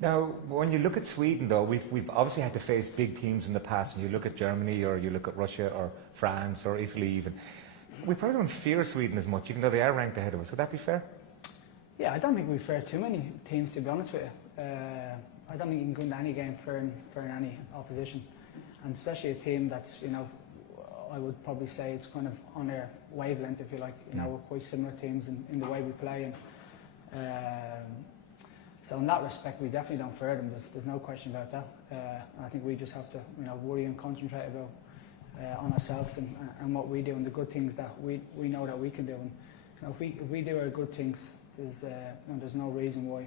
Now, when you look at Sweden, though, we've obviously had to face big teams in the past. And you look at Germany, or you look at Russia, or France, or Italy, even. We probably don't fear Sweden as much, even though they are ranked ahead of us. Would that be fair? Yeah, I don't think we fear too many teams, to be honest with you. I don't think you can go into any game fearing any opposition, and especially a team that's, I would probably say it's kind of on their wavelength, if you like. We're quite similar teams in the way we play, and so in that respect, we definitely don't fear them. There's no question about that. I think we just have to, worry and concentrate about on ourselves and what we do and the good things that we know that we can do. And if we do our good things, there's no reason why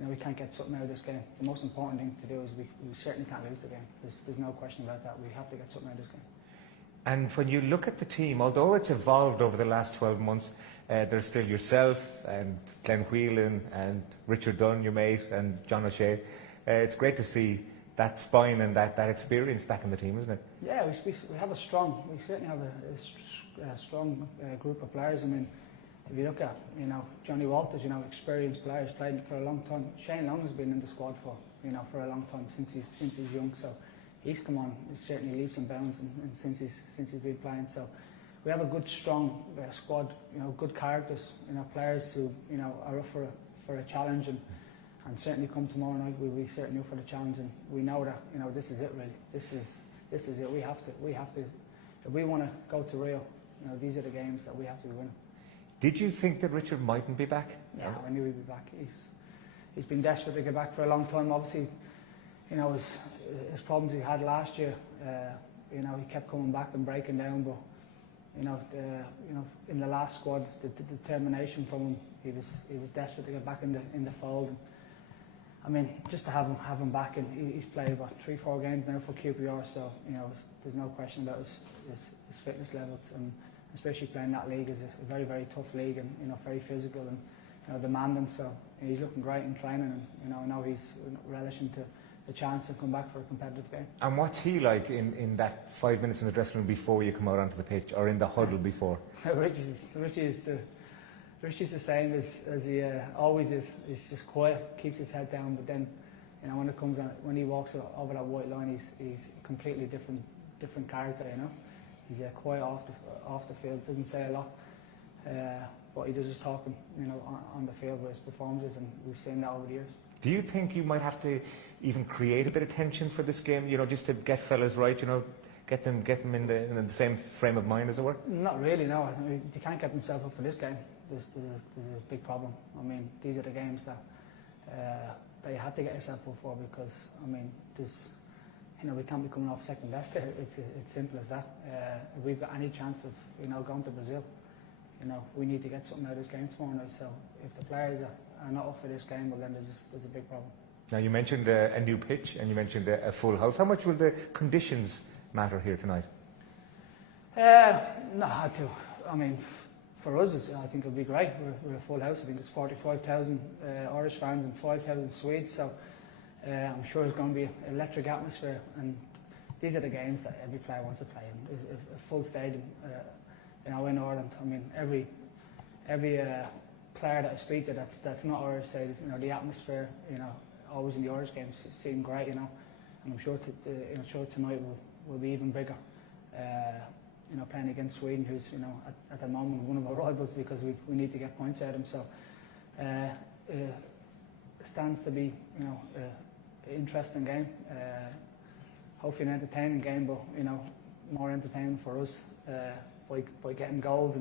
we can't get something out of this game. The most important thing to do is we certainly can't lose the game. There's no question about that. We have to get something out of this game. And when you look at the team, although it's evolved over the last 12 months, there's still yourself and Glenn Whelan and Richard Dunn, your mate, and John O'Shea. It's great to see that spine and that experience back in the team, isn't it? Yeah, we certainly have a strong group of players. I mean, if you look at, Johnny Walters, experienced players, played for a long time. Shane Long has been in the squad for a long time, since he's young. So he's come on, certainly leaps and bounds, and since he's been playing. So we have a good, strong squad. Good characters. Players who are up for a challenge, and certainly come tomorrow night, we'll be certainly up for the challenge. And we know that this is it really. This is it. We have to. If we want to go to Rio, these are the games that we have to be winning. Did you think that Richard mightn't be back? Yeah, I knew he'd be back. He's been desperate to get back for a long time. Obviously, his problems he had last year. He kept coming back and breaking down. But in the last squad, the determination from him. He was desperate to get back in the fold. And, I mean, just to have him back, and he's played about 3-4 games now for QPR. So there's no question about his fitness levels, and especially playing that league is a very, very tough league, and very physical and demanding. So he's looking great in training, and I know he's relishing to the chance to come back for a competitive game. And what's he like in that 5 minutes in the dressing room before you come out onto the pitch, or in the huddle before? Richie's the same as he always is. He's just quiet, keeps his head down. But then, when he walks over that white line, he's a completely different character. He's quiet off the field, doesn't say a lot, but he does his talking, on the field with his performances, and we've seen that over the years. Do you think you might have to even create a bit of tension for this game, just to get fellas right, get them in the same frame of mind, as it were? Not really, no. I mean, they can't get themselves up for this game. There's a big problem. I mean, these are the games that you have to get yourself up for, because we can't be coming off second best there. It's simple as that. If we've got any chance of going to Brazil, we need to get something out of this game tomorrow night. So if the players are not up for this game, well then there's a big problem. Now, you mentioned a new pitch, and you mentioned a full house. How much will the conditions matter here tonight? I mean, for us, I think it'll be great. We're a full house. I think it's 45,000 Irish fans and 5,000 Swedes. So I'm sure it's going to be an electric atmosphere. And these are the games that every player wants to play in. A full stadium, in Ireland. I mean, every player that I speak to that's not Irish say, the atmosphere, always in the Irish games seem great, And I'm sure tonight will be even bigger. Playing against Sweden, who's at the moment one of our rivals, because we need to get points out of them. So it stands to be an interesting game. Hopefully an entertaining game, but more entertaining for us by getting goals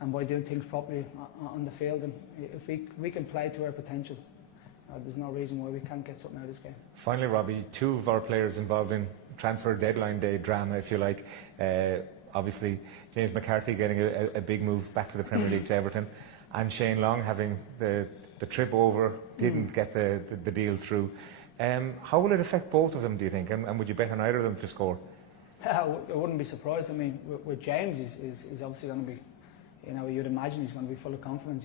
and by doing things properly on the field. And if we can play to our potential, there's no reason why we can't get something out of this game. Finally, Robbie, two of our players involved in transfer deadline day drama, if you like. Obviously, James McCarthy getting a big move back to the Premier League to Everton, and Shane Long having the trip over, didn't get the deal through. How will it affect both of them, do you think? And would you bet on either of them to score? I wouldn't be surprised. I mean, with James, he's obviously going to be, you'd imagine he's going to be full of confidence.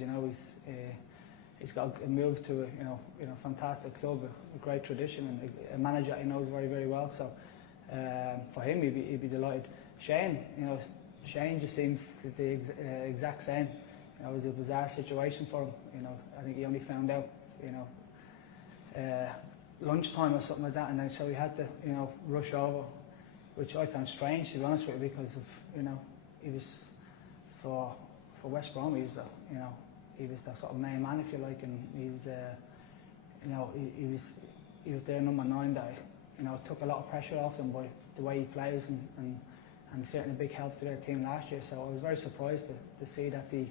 He's got a move to a fantastic club, a great tradition, and a manager he knows very, very well. So for him, he'd be delighted. Shane just seems the exact same. It was a bizarre situation for him. I think he only found out, lunchtime or something like that, and then so we had to, you know, rush over, which I found strange, to be honest with you, because of, you know, he was for West Brom, he was the, you know, he was the sort of main man, if you like, and he was, you know, he was their number 9 that, you know, took a lot of pressure off them by the way he plays, and certainly a big help to their team last year. So I was very surprised to see that they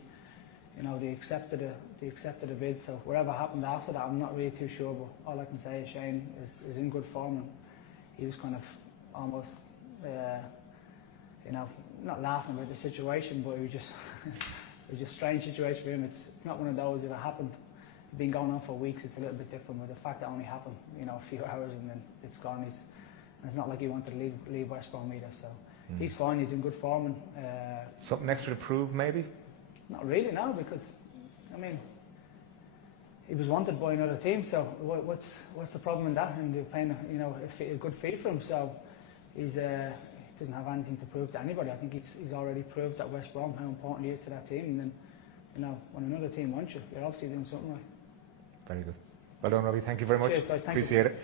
accepted the bid. So whatever happened after that, I'm not really too sure. But all I can say is Shane is in good form, and he was kind of almost, you know, not laughing about the situation, but it was just it was just a strange situation for him. It's not one of those, if it happened, been going on for weeks, it's a little bit different. But the fact that it only happened, you know, a few hours and then it's gone, and it's not like he wanted to leave West Brom either. So he's fine, he's in good form. And something extra to prove, maybe? Not really, no, because I mean, he was wanted by another team. So what's the problem in that? And they're paying, you know, a good fee for him. So he doesn't have anything to prove to anybody. I think he's already proved at West Brom how important he is to that team. And then, you know, when another team wants you, you're obviously doing something right. Very good. Well done, Robbie. Thank you very much. Cheers, guys. Thank you. Appreciate it.